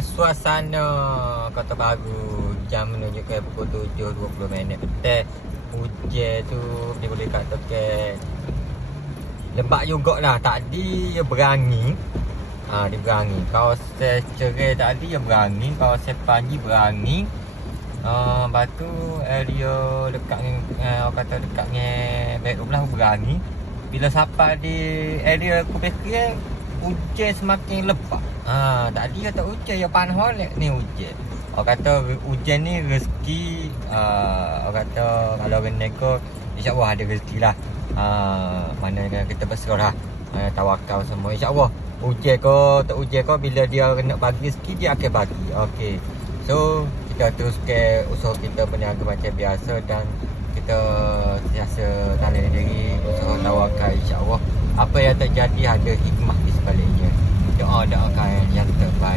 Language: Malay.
Suasana Kota Baru jam menunjukkan pukul 7.20 petang. Hujan tu dia boleh katakan lembab jugalah. Tadi dia berangi. Dia berangi. Kawasan cerai tadi dia berangi. Kawasan Panji berangi. Lepas tu area dekat dengan orang kata dekat dengan bedroom lah berangi. Bila sampai di area Kubekri, hujan semakin lebat. Tadi kata hujan yang panas balik ni hujan. Orang kata hujan ni rezeki. Orang kata kalau nego insya-Allah ada rezeki lah. Mana kita berserah lah. Tawakal semua insya-Allah. Hujan ko tak hujan ko bila dia nak bagi rezeki dia akan bagi. Okey. So kita teruskan usaha kita berniaga macam biasa dan kita sentiasa tanam diri usaha tawakal insya-Allah. Apa yang terjadi ada hikmah di sebaliknya. Doakan yang terbaik.